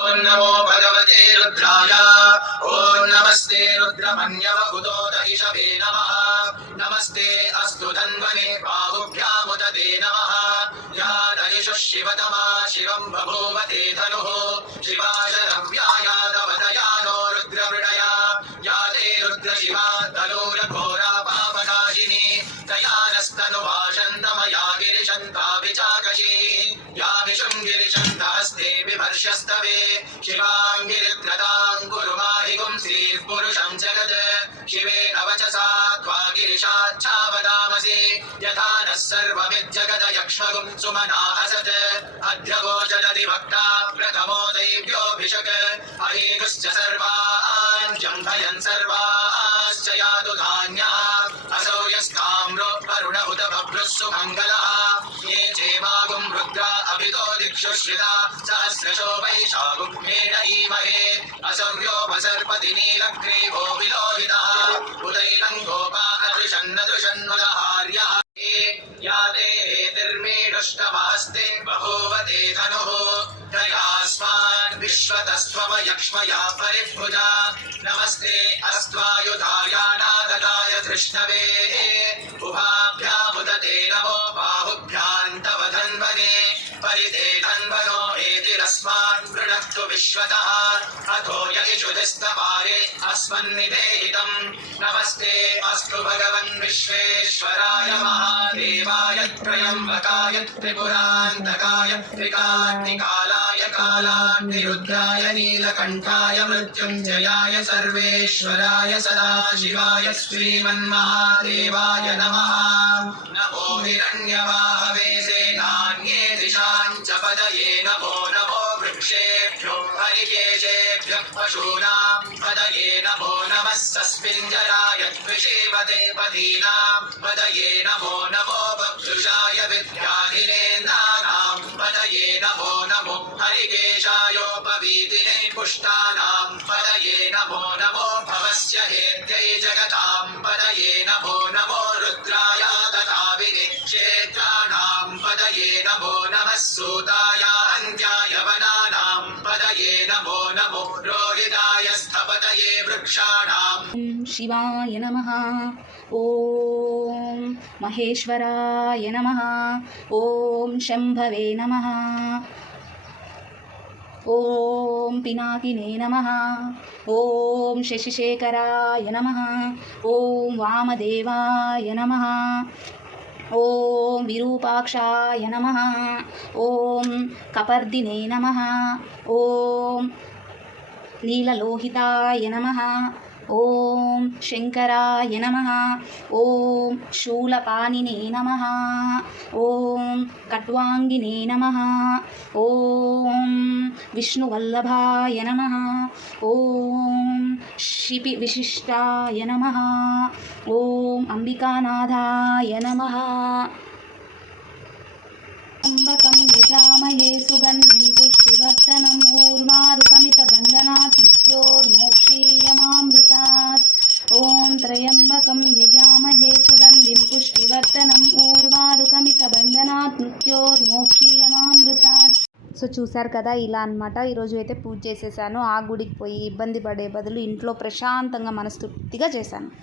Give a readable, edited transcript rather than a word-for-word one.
ఓం నమో భగవతే రుద్రాయ. ఓం నమస్తే రుద్రమన్యవహుతోదయిషవే నమః. నమస్తే అస్తు ధన్వనే బాహుభ్యాముదతే నమః. యా దయిషు శివతమా శివం బభూవతే ధనుః. శివాశరవ్యాయాదవదయానో రుద్రమృడయా. యా తే రుద్రశివా తనూరఘోరా పాపనాశిని. తయానస్తనువాశంతమయా గిరిశంతా విచాకశీ. యా విశుం గిరిశంతహస్తే బిభర్షస్తవే. शिवाङ्गिरित्रदां कुरु माहिगुं श्रीर्पुरुषं जगत्. शिवेन वचसा त्वा गिरिशाच्छावदामसि. यथा नः सर्वमिज्जगदयक्ष्मगुं सुमना असत्. अध्यगोचरति भक्ता प्रथमो दैव्योऽभिषक्. अहेतुश्च सर्वान् जम्भयन् सर्वाश्च यातु धान्यः. असौ यस्ताम्रो वरुण उत बभ्रुः सुमङ्गलः. ये चेवागुं रुद्रा अभितो दिक्षु श्रिता. सहस्रशो वैशागुं मेढयीमहे. असौर्योपसर्पति नीलग्रीवो विलोहितः. उदैनं गोपा अदृशन्नदृशन्नुदहार्यः. या ते हेतिर्मीडुष्टमहस्ते बभूवते धनुः. दयास्मान् विश्वतस्त्वमयक्ष्मया परिभुजा. नमस्ते अस्त्वायुधायानाददाय धृष्णवे. उभाभ्यामुदते नमो बाहुभ्यां तव धन्वने. परिते धन्वनो एतिरस्मान् गृणक्तु विश्वतः. अथो यदिषुधिस्तवारे अस्मन्निवेदितम्. नमस्ते अस्तु भगवन् विश्वेश्वराय महादेवाय त्र्यम्बकाय त्रिपुरान्तकाय त्रिकाग्निकालाय कालाग्निरुद्राय नीलकण्ठाय मृत्युञ्जयाय सर्वेश्वराय सदाशिवाय श्रीमन्महादेवाय नमः. नमो हिरण्यवाहवे सेनान्ये दिशां च पदये. नमो नमो वृक्षेभ्यो हरिकेशेभ्यः पशूनां पदये. नमो नमः सस्मिञ्जराय द्विषीवते पदीनां पदये. नमो नमो बभ्रुषाय विद्याधिनेन्द्राणां पदये. नमो नमो हरिकेशायोपवीतिने पुष्टानां पदये. नमो नमो भवस्य हेत्यै जगतां पदये. नमो नमो रुद्राय तथाविने क्षेत्राणां पदये. नमो नमः सूताय अन्त्याय वनानां पदये. नमो नमो रोहिताय स्थपतये वृक्षाणां. शिवाय नमः. ओम महेश्वराय नमः. ओम शंभवे नमः. ओम पिनाकिने नमः. ओम शशिशेखराय नमः. ओम वामदेवाय नमः. ओम विरूपाक्षाय नमः. ओम कपर्दिने नमः. ओम नीललोहिताय नमः. ओम शंकराय नमः. ओम शूलपाणिने नमः. ओम कट्वांगिने नमः. ओम विष्णुवल्लभाय नमः. ओम शिपि विशिष्टाय नमः. ओम अंबिकानाथाय नमः. त्र्यम्बकं यजामहे सुगन्धिं पुष्टिवर्धनम्. ऊर्वारुकमितबन्धनात् मृत्योर्मोक्षीयमामृतात्. ॐ त्र्यम्बकं यजामहे सुगन्धिं पुष्टिवर्धनम्. ऊर्वारुकमितबन्धनात् मृत्योर्मోక్షీయమామృతాత్. సో చూసారు కదా, ఇలా అనమాట ఈరోజు అయితే పూజ చేసేసాను. ఆ గుడికి పోయి ఇబ్బంది పడే బదులు ఇంట్లో ప్రశాంతంగా మనస్తృప్తిగా చేశాను.